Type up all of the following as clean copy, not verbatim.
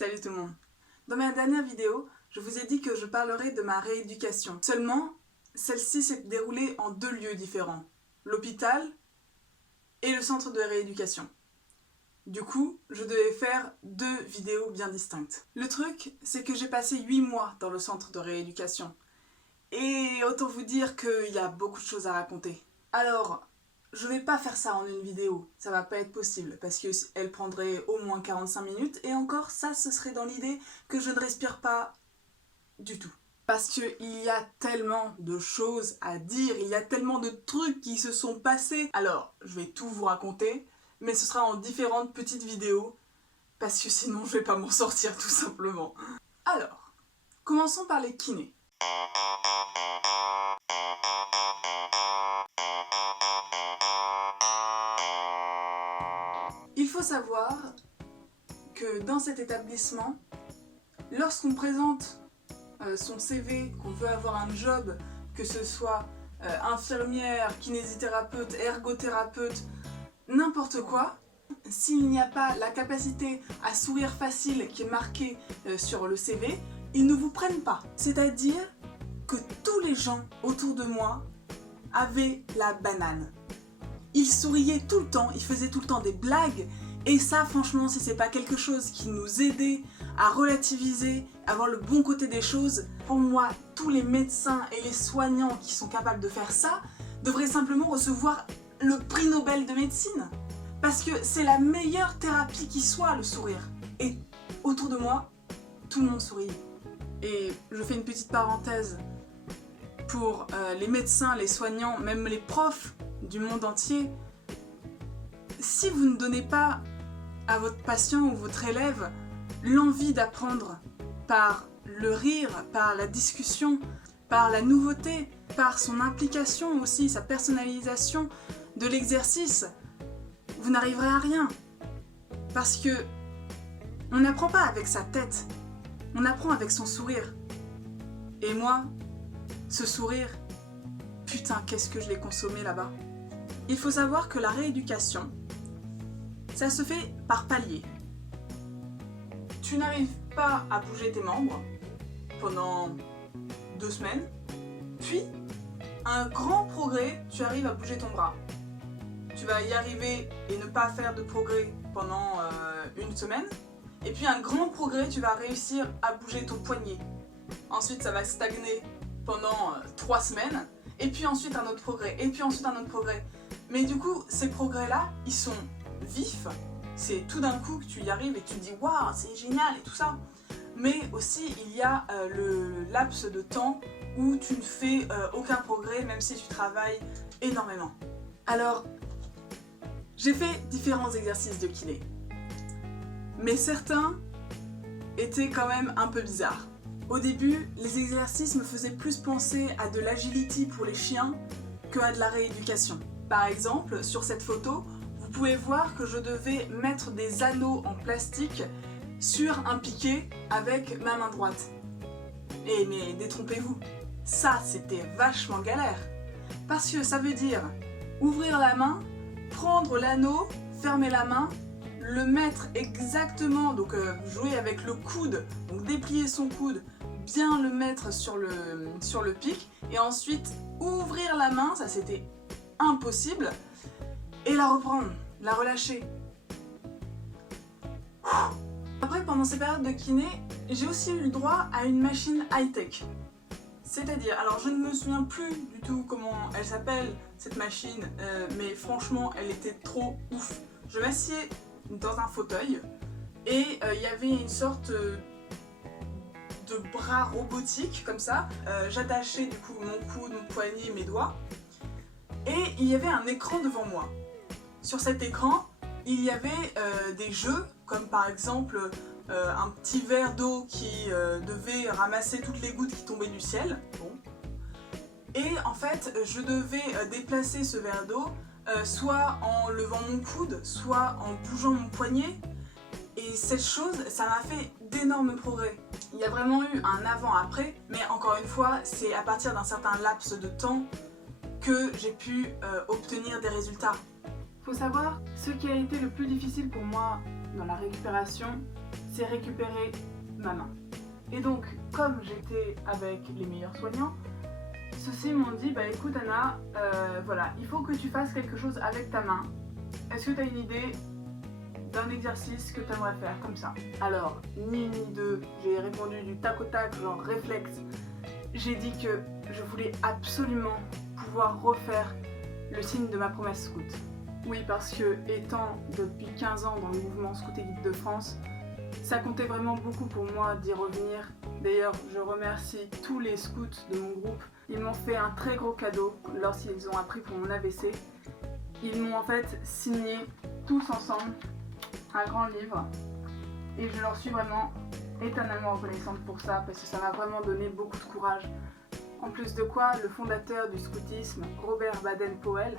Salut tout le monde. Dans ma dernière vidéo, je vous ai dit que je parlerai de ma rééducation. Seulement, celle-ci s'est déroulée en deux lieux différents, l'hôpital et le centre de rééducation. Du coup, je devais faire deux vidéos bien distinctes. Le truc, c'est que j'ai passé 8 mois dans le centre de rééducation. Et autant vous dire qu'il y a beaucoup de choses à raconter. Alors, je vais pas faire ça en une vidéo, ça va pas être possible, parce qu'elle prendrait au moins 45 minutes, et encore ça, ce serait dans l'idée que je ne respire pas du tout. Parce qu'il y a tellement de choses à dire, il y a tellement de trucs qui se sont passés. Alors, je vais tout vous raconter, mais ce sera en différentes petites vidéos, parce que sinon je vais pas m'en sortir tout simplement. Alors, commençons par les kinés. Il faut savoir que dans cet établissement, lorsqu'on présente son CV, qu'on veut avoir un job, que ce soit infirmière, kinésithérapeute, ergothérapeute, n'importe quoi, s'il n'y a pas la capacité à sourire facile qui est marquée sur le CV, ils ne vous prennent pas. C'est-à-dire que tous les gens autour de moi avaient la banane. Ils souriaient tout le temps, ils faisaient tout le temps des blagues, et ça franchement si c'est pas quelque chose qui nous aidait à relativiser, à voir le bon côté des choses, pour moi tous les médecins et les soignants qui sont capables de faire ça devraient simplement recevoir le prix Nobel de médecine. Parce que c'est la meilleure thérapie qui soit, le sourire. Et autour de moi, tout le monde souriait. Et je fais une petite parenthèse pour les médecins, les soignants, même les profs du monde entier. Si vous ne donnez pas à votre patient ou votre élève l'envie d'apprendre par le rire, par la discussion, par la nouveauté, par son implication aussi, sa personnalisation de l'exercice, vous n'arriverez à rien. Parce que on n'apprend pas avec sa tête, on apprend avec son sourire. Et moi, ce sourire, putain, qu'est-ce que je l'ai consommé là-bas. Il faut savoir que la rééducation, ça se fait par paliers. Tu n'arrives pas à bouger tes membres pendant 2 semaines, puis un grand progrès, tu arrives à bouger ton bras. Tu vas y arriver et ne pas faire de progrès pendant 1 semaine, et puis un grand progrès, tu vas réussir à bouger ton poignet. Ensuite, ça va stagner pendant 3 semaines, et puis ensuite un autre progrès, et puis ensuite un autre progrès. Mais du coup, ces progrès-là, ils sont vifs. C'est tout d'un coup que tu y arrives et tu te dis « Waouh, c'est génial » et tout ça. Mais aussi, il y a le laps de temps où tu ne fais aucun progrès, même si tu travailles énormément. Alors, j'ai fait différents exercices de kiné. Mais certains étaient quand même un peu bizarres. Au début, les exercices me faisaient plus penser à de l'agility pour les chiens qu'à de la rééducation. Par exemple, sur cette photo, vous pouvez voir que je devais mettre des anneaux en plastique sur un piquet avec ma main droite. Mais détrompez-vous, ça c'était vachement galère. Parce que ça veut dire ouvrir la main, prendre l'anneau, fermer la main, le mettre exactement, donc jouer avec le coude, donc déplier son coude, bien le mettre sur le pic, et ensuite ouvrir la main, ça c'était impossible, et la reprendre, la relâcher. Après, pendant ces périodes de kiné, j'ai aussi eu le droit à une machine high-tech. C'est-à-dire, alors je ne me souviens plus du tout comment elle s'appelle, cette machine, mais franchement, elle était trop ouf. Je m'assieds dans un fauteuil, et il y avait une sorte de bras robotique, comme ça. J'attachais du coup mon coude, mon poignet, mes doigts, et il y avait un écran devant moi. Sur cet écran, il y avait des jeux, comme par exemple un petit verre d'eau qui devait ramasser toutes les gouttes qui tombaient du ciel. Bon. Et en fait, je devais déplacer ce verre d'eau, soit en levant mon coude, soit en bougeant mon poignet. Et cette chose, ça m'a fait d'énormes progrès. Il y a vraiment eu un avant-après, mais encore une fois, c'est à partir d'un certain laps de temps que j'ai pu obtenir des résultats. Faut savoir, ce qui a été le plus difficile pour moi dans la récupération, c'est récupérer ma main. Et donc, comme j'étais avec les meilleurs soignants, ceux-ci m'ont dit, bah écoute Anna, voilà, il faut que tu fasses quelque chose avec ta main. Est-ce que tu as une idée d'un exercice que tu aimerais faire comme ça? Alors, ni une ni deux, j'ai répondu du tac au tac, genre réflexe. J'ai dit que je voulais absolument pouvoir refaire le signe de ma promesse scout. Oui, parce que étant depuis 15 ans dans le mouvement Scout et Guide de France, ça comptait vraiment beaucoup pour moi d'y revenir. D'ailleurs, je remercie tous les scouts de mon groupe. Ils m'ont fait un très gros cadeau lorsqu'ils ont appris pour mon AVC. Ils m'ont en fait signé tous ensemble un grand livre et je leur suis vraiment éternellement reconnaissante pour ça parce que ça m'a vraiment donné beaucoup de courage. En plus de quoi, le fondateur du scoutisme, Robert Baden-Powell,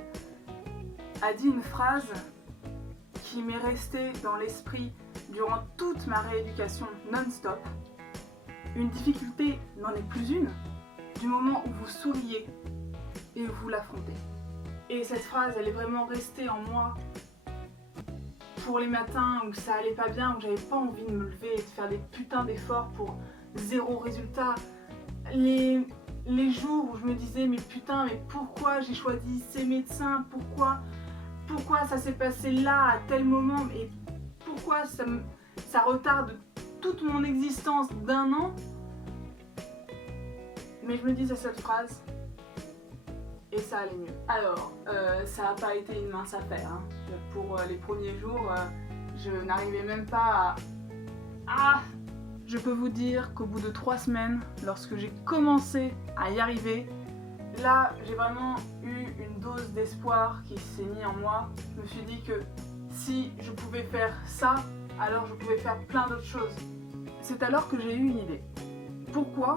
a dit une phrase qui m'est restée dans l'esprit durant toute ma rééducation non-stop. Une difficulté n'en est plus une du moment où vous souriez et où vous l'affrontez. Et cette phrase, elle est vraiment restée en moi pour les matins où ça allait pas bien, où j'avais pas envie de me lever et de faire des putains d'efforts pour zéro résultat. Les jours où je me disais mais putain, mais pourquoi j'ai choisi ces médecins, pourquoi ça s'est passé là à tel moment et pourquoi ça retarde toute mon existence d'1 an. Mais je me disais cette phrase et ça allait mieux. Alors, ça n'a pas été une mince affaire. Hein. Pour les premiers jours, je n'arrivais même pas à... Je peux vous dire qu'au bout de 3 semaines, lorsque j'ai commencé à y arriver, là, j'ai vraiment eu une dose d'espoir qui s'est mise en moi. Je me suis dit que si je pouvais faire ça, alors je pouvais faire plein d'autres choses. C'est alors que j'ai eu une idée. Pourquoi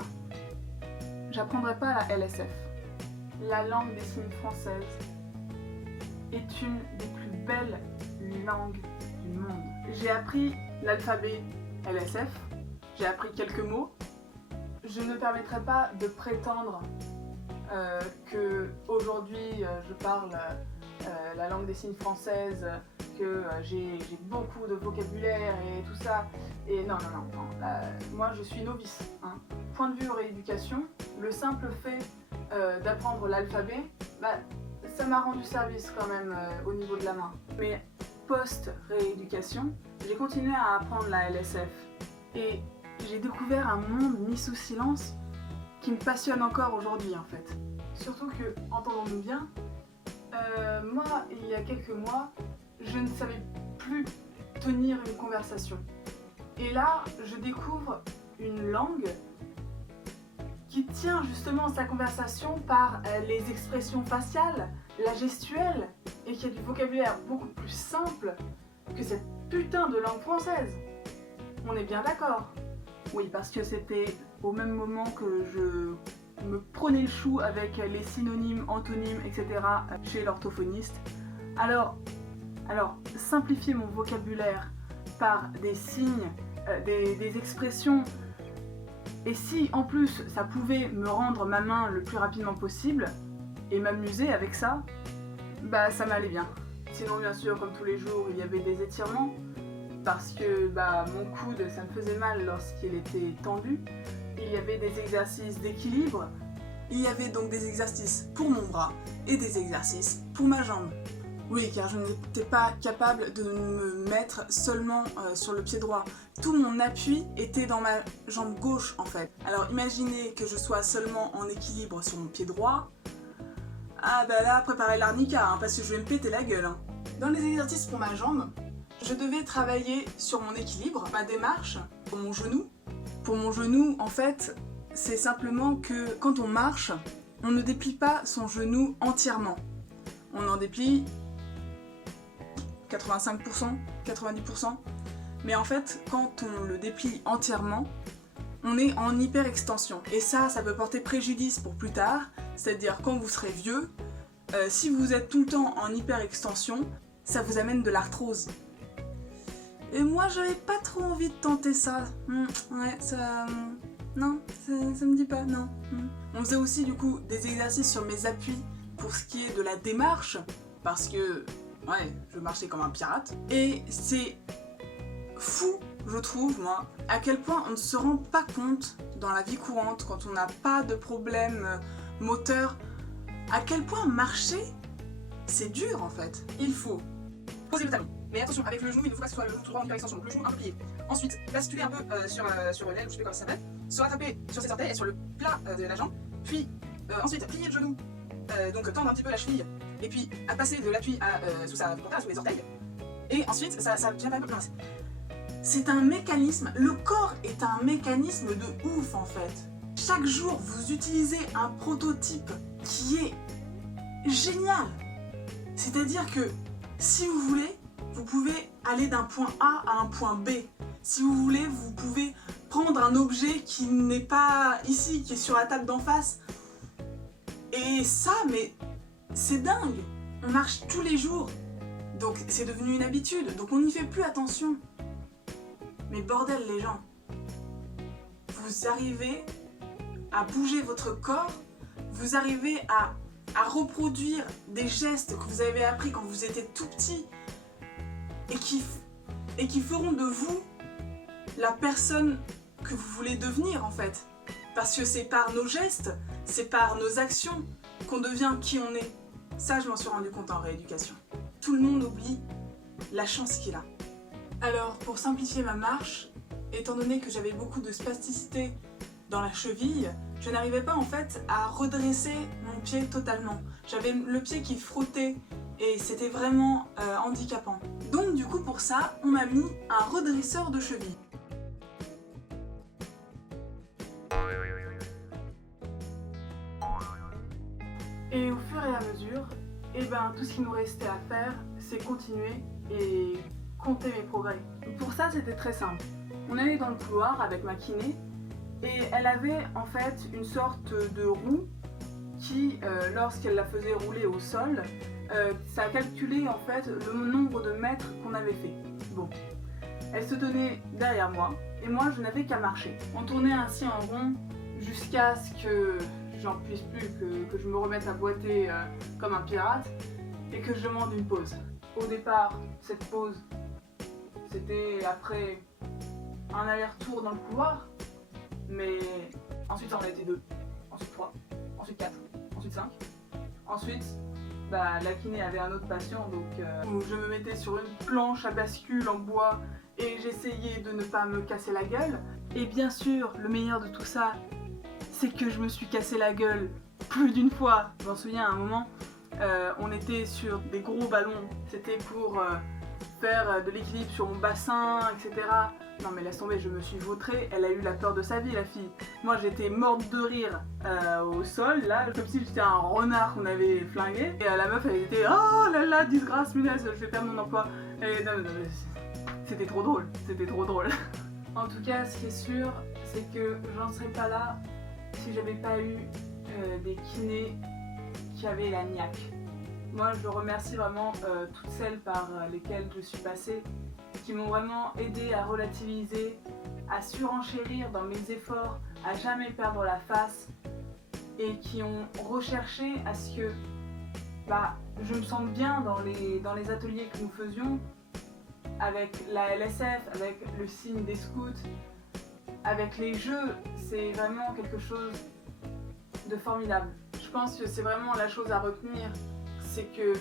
j'apprendrais pas la LSF? La langue des signes française est une des plus belles langues du monde. J'ai appris l'alphabet LSF, j'ai appris quelques mots. Je ne permettrai pas de prétendre que aujourd'hui je parle la langue des signes française, que j'ai beaucoup de vocabulaire et tout ça. Et non. Moi je suis novice. Hein. Point de vue rééducation, le simple fait d'apprendre l'alphabet, ça m'a rendu service quand même au niveau de la main. Mais post-rééducation, j'ai continué à apprendre la LSF et j'ai découvert un monde mis sous silence qui me passionne encore aujourd'hui en fait. Surtout que, entendons-nous bien, moi il y a quelques mois, je ne savais plus tenir une conversation. Et là, je découvre une langue qui tient justement sa conversation par les expressions faciales, la gestuelle, et qui a du vocabulaire beaucoup plus simple que cette putain de langue française. On est bien d'accord? Oui, parce que c'était au même moment que je me prenais le chou avec les synonymes, antonymes, etc. chez l'orthophoniste. Alors, simplifier mon vocabulaire par des signes, des expressions. Et si en plus ça pouvait me rendre ma main le plus rapidement possible et m'amuser avec ça, ça m'allait bien. Sinon bien sûr comme tous les jours il y avait des étirements parce que mon coude ça me faisait mal lorsqu'il était tendu. Il y avait des exercices d'équilibre. Il y avait donc des exercices pour mon bras et des exercices pour ma jambe. Oui, car je n'étais pas capable de me mettre seulement sur le pied droit. Tout mon appui était dans ma jambe gauche en fait. Alors imaginez que je sois seulement en équilibre sur mon pied droit. Ah là, préparez l'arnica, hein, parce que je vais me péter la gueule. Hein. Dans les exercices pour ma jambe, je devais travailler sur mon équilibre, ma démarche, pour mon genou. Pour mon genou, en fait, c'est simplement que quand on marche, on ne déplie pas son genou entièrement. On en déplie 85%, 90%. Mais en fait, quand on le déplie entièrement, on est en hyperextension. Et ça peut porter préjudice pour plus tard. C'est-à-dire quand vous serez vieux, si vous êtes tout le temps en hyperextension, ça vous amène de l'arthrose. Et moi, j'avais pas trop envie de tenter ça. Ouais, ça... non, ça me dit pas, non. On faisait aussi du coup des exercices sur mes appuis pour ce qui est de la démarche, parce que, ouais, je marchais comme un pirate. Et c'est fou, je trouve, moi, à quel point on ne se rend pas compte dans la vie courante, quand on n'a pas de problème moteur, à quel point marcher, c'est dur en fait. Il faut poser le talon. Mais attention, avec le genou, il ne faut pas que ce soit le genou tout droit en hyper-extension, donc le genou un peu plié. Ensuite, basculer un peu sur l'aile, je sais pas comment ça s'appelle, se rattraper sur ses orteils et sur le plat de la jambe, puis ensuite plier le genou, donc tendre un petit peu la cheville, et puis à passer de l'appui sous sa frontale, sous les orteils, et ensuite ça devient pas un peu plus. C'est un mécanisme, le corps est un mécanisme de ouf en fait. Chaque jour, vous utilisez un prototype qui est génial. C'est-à-dire que si vous voulez, vous pouvez aller d'un point A à un point B. Si vous voulez, vous pouvez prendre un objet qui n'est pas ici, qui est sur la table d'en face. Et ça, mais c'est dingue. On marche tous les jours. Donc c'est devenu une habitude. Donc on n'y fait plus attention. Mais bordel les gens. Vous arrivez à bouger votre corps. Vous arrivez à reproduire des gestes que vous avez appris quand vous étiez tout petit. Et qui feront de vous la personne que vous voulez devenir en fait. Parce que c'est par nos gestes, c'est par nos actions qu'on devient qui on est. Ça, je m'en suis rendu compte en rééducation. Tout le monde oublie la chance qu'il a. Alors, pour simplifier ma marche, étant donné que j'avais beaucoup de spasticité dans la cheville, je n'arrivais pas en fait à redresser mon pied totalement. J'avais le pied qui frottait et c'était vraiment handicapant. Donc du coup pour ça, on m'a mis un redresseur de cheville. Et au fur et à mesure, tout ce qui nous restait à faire, c'est continuer et compter mes progrès. Pour ça, c'était très simple. On allait dans le couloir avec ma kiné et elle avait en fait une sorte de roue qui, lorsqu'elle la faisait rouler au sol, ça a calculé en fait le nombre de mètres qu'on avait fait. Bon, elle se tenait derrière moi et moi je n'avais qu'à marcher. On tournait ainsi en rond jusqu'à ce que j'en puisse plus, que je me remette à boiter comme un pirate et que je demande une pause. Au départ, cette pause, c'était après un aller-retour dans le couloir, mais ensuite ça en a été 2, ensuite 3, ensuite 4, ensuite 5, ensuite la kiné avait un autre patient, donc je me mettais sur une planche à bascule en bois et j'essayais de ne pas me casser la gueule. Et bien sûr, le meilleur de tout ça, c'est que je me suis cassé la gueule plus d'une fois. Je m'en souviens à un moment, on était sur des gros ballons, c'était pour faire de l'équilibre sur mon bassin, etc. Non mais laisse tomber, je me suis vautrée, elle a eu la peur de sa vie la fille. Moi j'étais morte de rire au sol, là, comme si j'étais un renard qu'on avait flingué. Et la meuf elle était oh là là, disgrâce, punaise, je vais perdre mon emploi. Et non, c'était trop drôle, c'était trop drôle. En tout cas, ce qui est sûr, c'est que j'en serais pas là si j'avais pas eu des kinés qui avaient la niaque. Moi je remercie vraiment toutes celles par lesquelles je suis passée, qui m'ont vraiment aidé à relativiser, à surenchérir dans mes efforts, à jamais perdre la face et qui ont recherché à ce que je me sente bien dans les ateliers que nous faisions avec la LSF, avec le signe des scouts, avec les jeux. C'est vraiment quelque chose de formidable. Je pense que c'est vraiment la chose à retenir, c'est que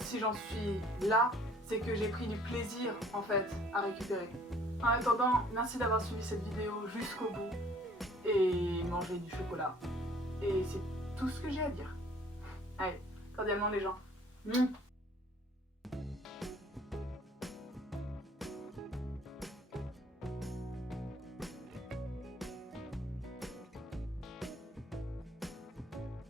si j'en suis là, c'est que j'ai pris du plaisir en fait à récupérer. En attendant, merci d'avoir suivi cette vidéo jusqu'au bout et mangez du chocolat. Et c'est tout ce que j'ai à dire. Allez, cordialement les gens.